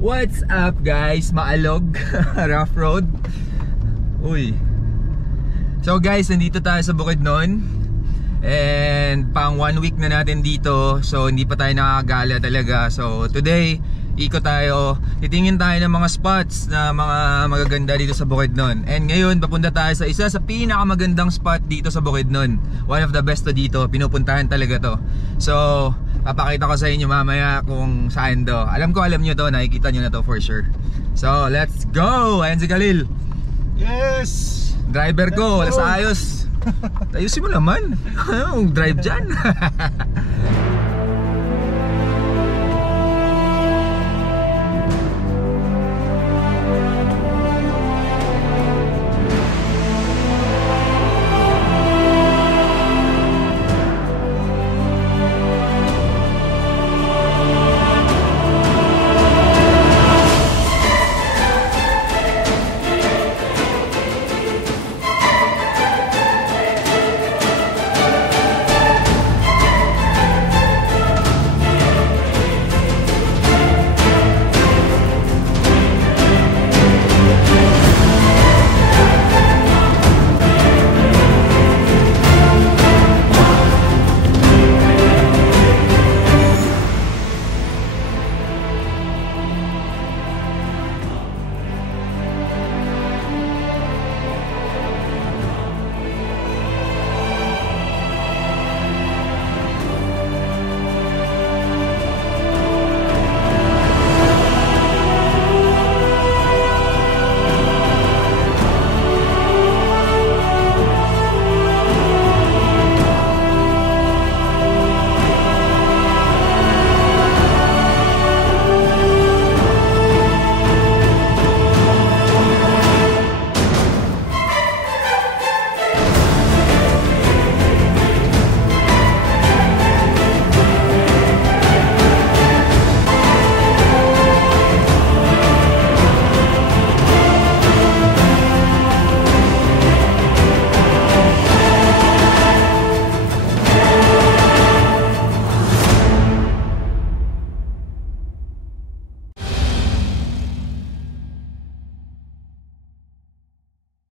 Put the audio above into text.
What's up guys? Maalog rough road. Uy. So guys, nandito tayo sa Bukidnon. And pang 1 week na natin dito. So hindi pa tayo nakakagala talaga. So today, ikot tayo. Titingin tayo ng mga spots na mga magaganda dito sa Bukidnon. And ngayon, papunta tayo sa isa sa pinakamagandang spot dito sa Bukidnon. One of the best to dito. Pinupuntahan talaga to. So papakita ko sa inyo mamaya kung saan to. Alam nyo to, nakikita nyo na to for sure. So let's go! Ayan si Khalil. Yes! Driver ko, wala sa ayos. Ayusin mo naman. Anong drive dyan?